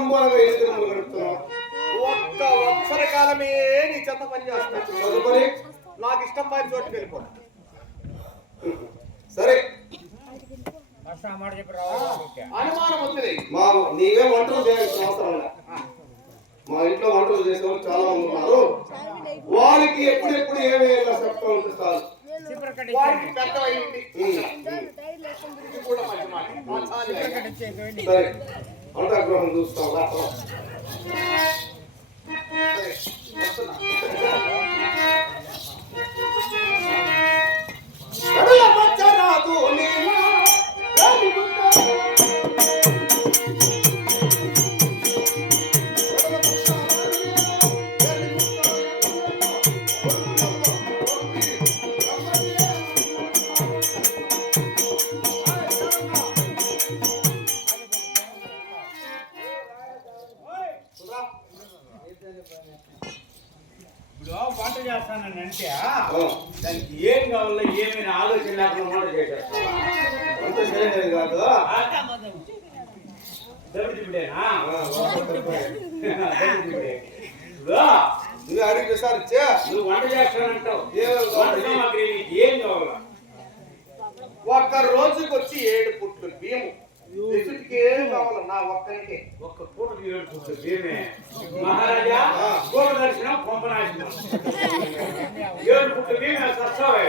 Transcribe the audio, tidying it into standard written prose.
బ్రహ్మాండంగా ఎదురు గడుపుతున్నావు. ఒక్క వత్సర కాలమే నీ చెత్త పని చేస్తాను. చదువుకొని నాకు ఇష్టం పని చోటుకి వెళ్ళిపో. సరే అనుమానం వస్తుంది. మా నీవే వంటలు చేయాల్సిన అవసరం లేదు. మా ఇంట్లో వంటలు చేసేవాళ్ళు చాలా మంది ఉన్నారు. వారికి ఎప్పుడెప్పుడు ఏమి వేయాలో చెప్తా ఉంటే చాలు. వారికి పెద్దవైంది. సరే వంటగృహం చూస్తాం. వంట చేస్తానని అంటే దానికి ఏం కావాలో ఏమైనా ఆలోచన లేకుండా వంట చేసేస్తా. వంట చేయలేదు కాదు దెబ్బతిప్పుడేనా నువ్వు అడిగి సార్ ఇచ్చే నువ్వు వంట చేస్తానంటావు. ఏం కావాలా? ఒక్క రోజుకి వచ్చి 7 పుట్లు బియ్యము. ఏం కావాలి నా ఒక్కరికి? ఒక్క పూట 7 పుట్లు బియ్యమే మహారాజా. దూరదర్శనం పంపనాశనం 7 పుట్లు బియ్యమే సస్తావే.